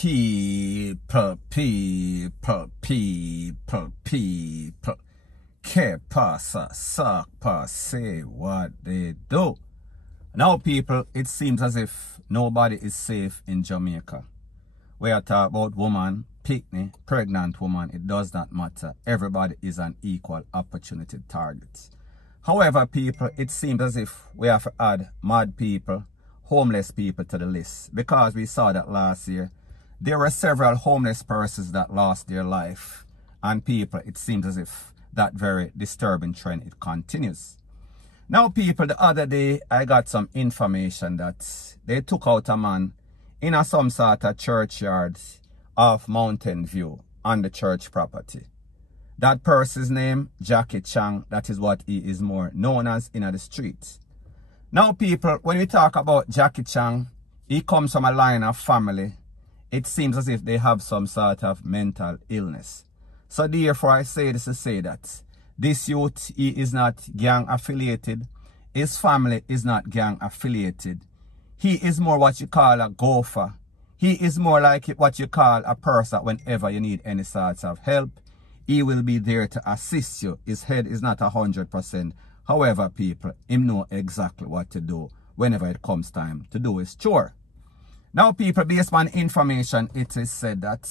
people. Que pasa, sac passe, what they do. Now, people, it seems as if nobody is safe in Jamaica. We are talking about woman, picnic, pregnant woman. It does not matter. Everybody is an equal opportunity target. However, people, it seems as if we have to add mad people, homeless people to the list. Because we saw that last year, there were several homeless persons that lost their life. And people, it seems as if that very disturbing trend, it continues. Now, people, the other day, I got some information that they took out a man in some sort of churchyard off Mountain View on the church property. That person's name, Jackie Chang, that is what he is more known as in the streets. Now, people, when we talk about Jackie Chang, he comes from a line of family. It seems as if they have some sort of mental illness. So therefore, I say this to say that this youth, he is not gang affiliated. His family is not gang affiliated. He is more what you call a gopher. He is more like what you call a person that whenever you need any sorts of help, he will be there to assist you. His head is not 100%. However, people, him know exactly what to do whenever it comes time to do his chore. Now, people, based on information, it is said that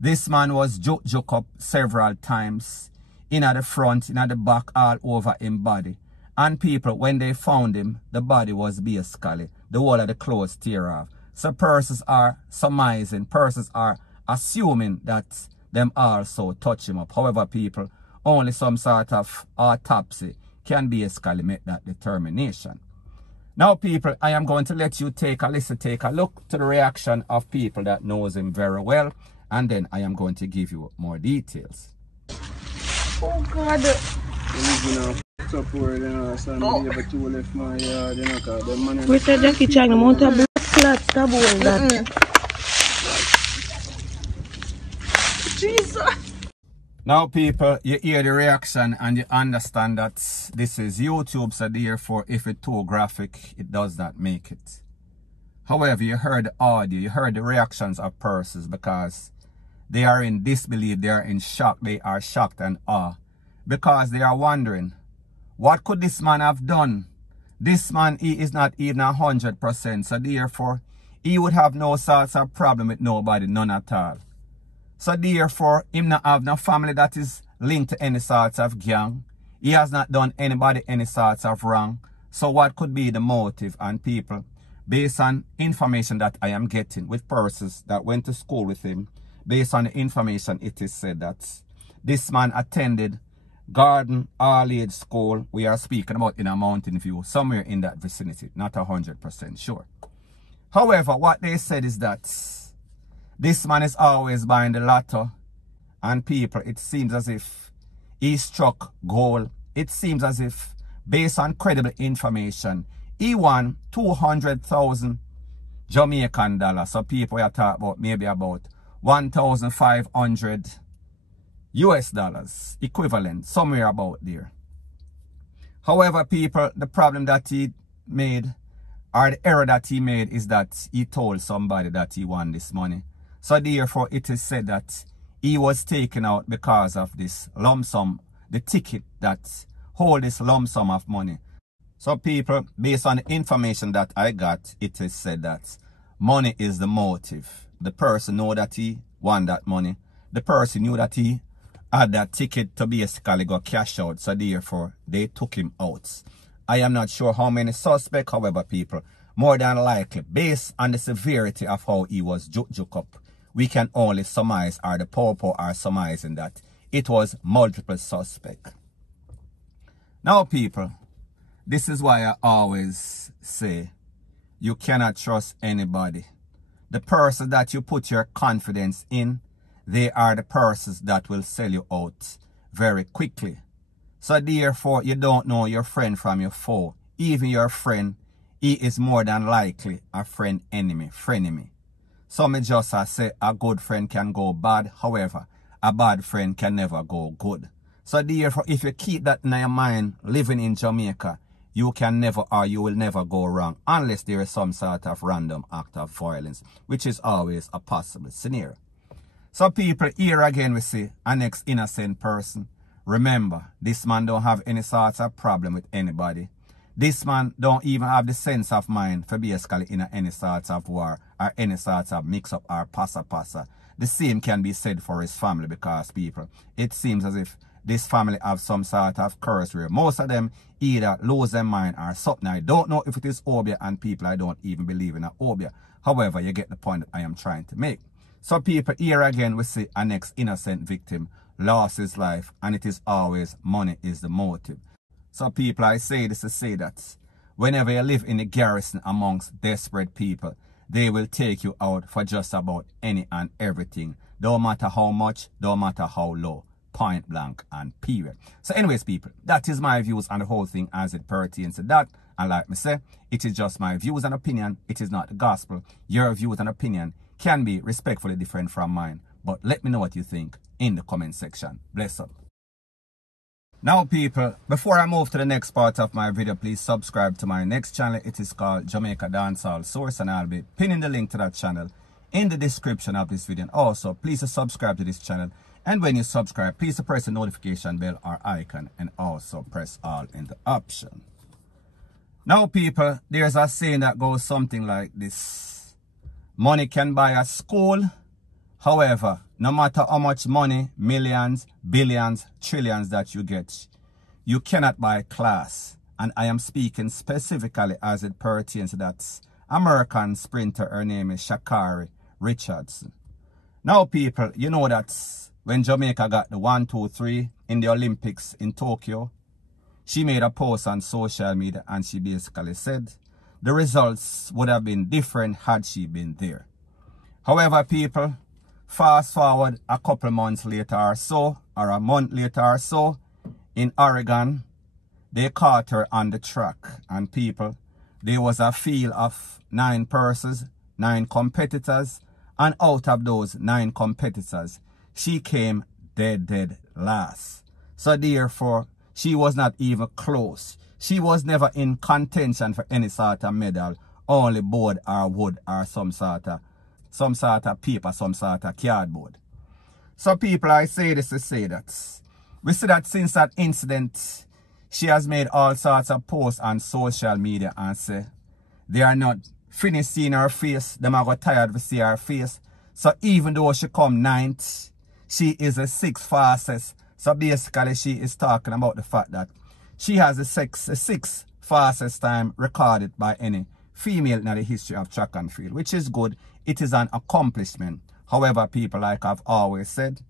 this man was juke up several times, in at the front, in at the back, all over his body. And people, when they found him, the body was basically the whole of the clothes tear off. So persons are surmising, persons are assuming that them also touch him up. However, people, only some sort of autopsy can basically make that determination. Now, people, I am going to let you take a listen, take a look to the reaction of people that knows him very well. And then I am going to give you more details. Oh, God. We said Jackie Chang, the amount of blood clots, that. Jesus. Now, people, you hear the reaction and you understand that this is YouTube, so therefore, if it's too graphic, it does not make it. However, you heard the audio, you heard the reactions of persons because they are in disbelief, they are in shock, they are shocked and awe. Because they are wondering, what could this man have done? This man, he is not even 100%, so therefore, he would have no sorts of problem with nobody, none at all. So therefore, him not have no family that is linked to any sorts of gang. He has not done anybody any sorts of wrong. So what could be the motive? And people, based on information that I am getting with persons that went to school with him, based on the information, it is said that this man attended Garden All-Age School. We are speaking about in a Mountain View, somewhere in that vicinity, not 100% sure. However, what they said is that this man is always buying the lotto, and people, it seems as if he struck gold. It seems as if, based on credible information, he won 200,000 Jamaican dollars. So people are talking about maybe about 1,500 US dollars equivalent, somewhere about there. However, people, the problem that he made, or the error that he made, is that he told somebody that he won this money. So therefore, it is said that he was taken out because of this lump sum, the ticket that hold this lump sum of money. So people, based on the information that I got, it is said that money is the motive. The person knew that he won that money. The person knew that he had that ticket to basically go cash out. So therefore, they took him out. I am not sure how many suspects, however, people, more than likely, based on the severity of how he was juke up, we can only surmise, or the popo are surmising that it was multiple suspects. Now, people, this is why I always say you cannot trust anybody. The person that you put your confidence in, they are the persons that will sell you out very quickly. So therefore, you don't know your friend from your foe. Even your friend, he is more than likely a friend enemy, frenemy. So me just say a good friend can go bad. However, a bad friend can never go good. So therefore, if you keep that in your mind, living in Jamaica, you can never or you will never go wrong unless there is some sort of random act of violence, which is always a possible scenario. So people, here again we see a next innocent person. Remember, this man don't have any sort of problem with anybody. This man don't even have the sense of mind for basically in any sort of war or any sort of mix-up or passa. The same can be said for his family, because people, it seems as if this family have some sort of curse where most of them either lose their mind or something. I don't know if it is Obia, and people, I don't even believe in a Obia. However, you get the point that I am trying to make. So people, here again we see a next innocent victim lost his life, and it is always money is the motive. So people, I say this to say that whenever you live in the garrison amongst desperate people, they will take you out for just about any and everything. Don't matter how much, don't matter how low. Point blank and period. So anyways, people, that is my views on the whole thing as it pertains to that. And like me say, it is just my views and opinion. It is not the gospel. Your views and opinion can be respectfully different from mine. But let me know what you think in the comment section. Bless up. Now people, before I move to the next part of my video, please subscribe to my next channel. It is called Jamaica Dancehall Source, and I'll be pinning the link to that channel in the description of this video. And also, please subscribe to this channel. And when you subscribe, please press the notification bell or icon, and also press all in the option. Now people, there's a saying that goes something like this. Money can buy a school. However, no matter how much money, millions, billions, trillions that you get, you cannot buy class. And I am speaking specifically as it pertains to that American sprinter. Her name is ShaCarri Richardson. Now people, you know that when Jamaica got the 1, 2, 3 in the Olympics in Tokyo, she made a post on social media and she basically said the results would have been different had she been there. However, people, fast forward a couple months later or so, or a month later or so, in Oregon, they caught her on the track. And people, there was a field of 9 persons, 9 competitors, and out of those 9 competitors, she came dead last. So therefore, she was not even close. She was never in contention for any sort of medal, only board or wood or some sort of paper, some sort of cardboard. So people, I say this to say that we see that since that incident, she has made all sorts of posts on social media and say they are not finished seeing her face. Them are got tired to see her face. So even though she come 9th, she is the 6th fastest. So basically she is talking about the fact that she has the 6th fastest time recorded by any female in the history of track and field, which is good. It is an accomplishment. However, people, like I've always said,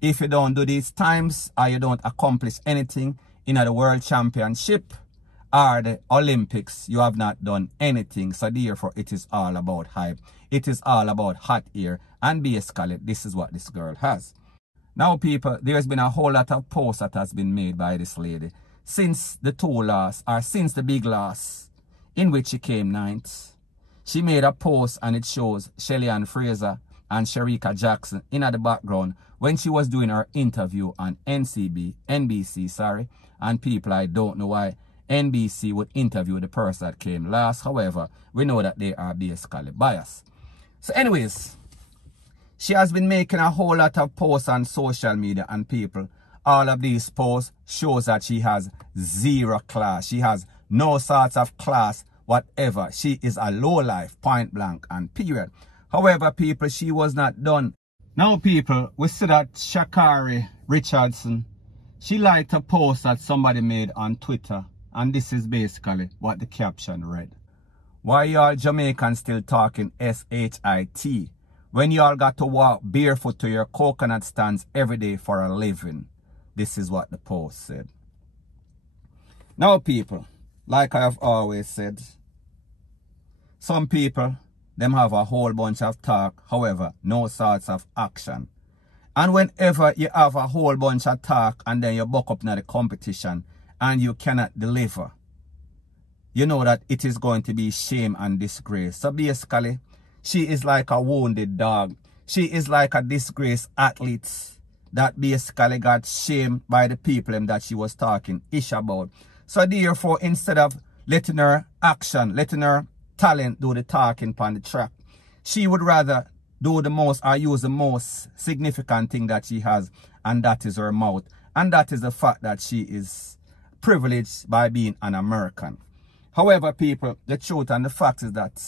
if you don't do these times or you don't accomplish anything in the World Championship or the Olympics, you have not done anything. So therefore, it is all about hype. It is all about hot air. And basically, this is what this girl has. Now, people, there's been a whole lot of posts that has been made by this lady since the 2 loss, or since the big loss, in which she came 9th. She made a post and it shows Shelly-Ann Fraser and Shericka Jackson in the background when she was doing her interview on NBC. And people, I don't know why NBC would interview the person that came last. However, we know that they are basically biased. So anyways, she has been making a whole lot of posts on social media, and people, all of these posts shows that she has 0 class. She has no sorts of class whatever. She is a low life, point blank and period. However, people, she was not done. Now, people, we see that ShaCarri Richardson, she liked a post that somebody made on Twitter, and this is basically what the caption read. Why y'all Jamaicans still talking SHIT when y'all got to walk barefoot to your coconut stands every day for a living? This is what the post said. Now, people, like I have always said, some people, them have a whole bunch of talk, however, no sorts of action. And whenever you have a whole bunch of talk and then you buck up in the competition and you cannot deliver, you know that it is going to be shame and disgrace. So basically, she is like a wounded dog. She is like a disgraced athlete that basically got shamed by the people that she was talking ish about. So therefore, instead of letting her action, letting her talent do the talking on the track. She would rather do the most or use the most significant thing that she has, and that is her mouth. And that is the fact that she is privileged by being an American. However, people, the truth and the fact is that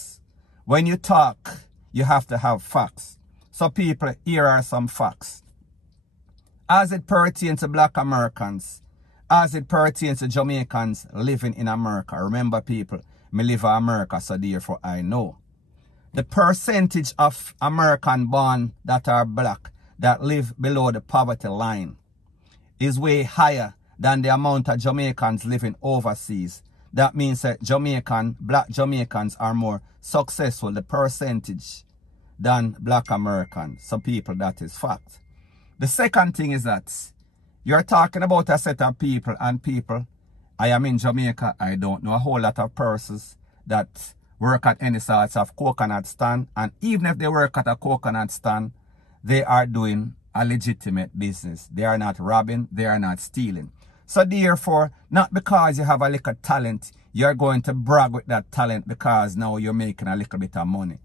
when you talk, you have to have facts. So people, here are some facts. As it pertains to black Americans, as it pertains to Jamaicans living in America, remember people, me live in America, so therefore I know. The percentage of American born that are black that live below the poverty line is way higher than the amount of Jamaicans living overseas. That means that black Jamaicans are more successful, the percentage, than black Americans. So people, that is fact. The second thing is that you're talking about a set of people, and people, I am in Jamaica, I don't know a whole lot of persons that work at any sorts of coconut stand, and even if they work at a coconut stand, they are doing a legitimate business. They are not robbing, they are not stealing. So therefore, not because you have a little talent, you're going to brag with that talent because now you're making a little bit of money.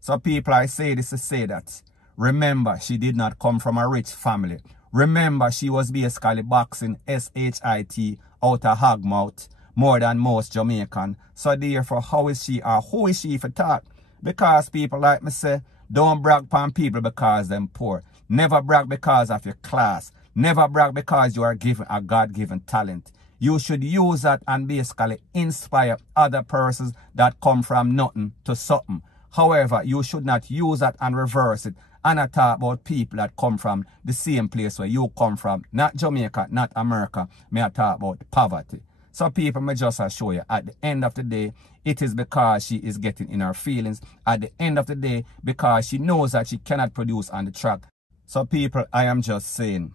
So people, I say this to say that, remember, she did not come from a rich family. Remember, she was basically boxing SHIT out of hog mouth more than most Jamaican. So therefore, how is she or who is she for talk? Because people, like me say, don't brag upon people because them poor. Never brag because of your class. Never brag because you are given a God-given talent. You should use that and basically inspire other persons that come from nothing to something. However, you should not use that and reverse it and I talk about people that come from the same place where you come from. Not Jamaica, not America. May I talk about poverty. So people, may just show you, at the end of the day, it is because she is getting in her feelings. At the end of the day, because she knows that she cannot produce on the track. So people, I am just saying,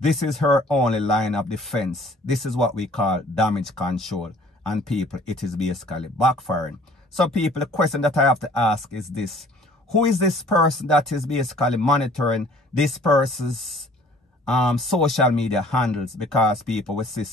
this is her only line of defense. This is what we call damage control. And people, it is basically backfiring. So people, the question that I have to ask is this. Who is this person that is basically monitoring this person's social media handles? Because people will see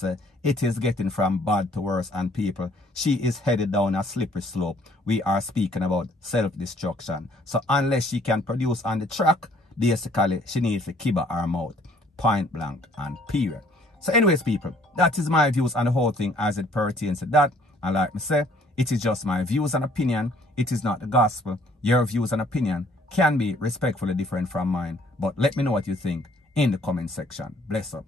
it is getting from bad to worse, and people, she is headed down a slippery slope. We are speaking about self-destruction. So unless she can produce on the track, basically she needs to keep her mouth, point blank and period. So anyways people, that is my views on the whole thing as it pertains to that. And like me say, it is just my views and opinion. It is not the gospel. Your views and opinion can be respectfully different from mine. But let me know what you think in the comment section. Bless up.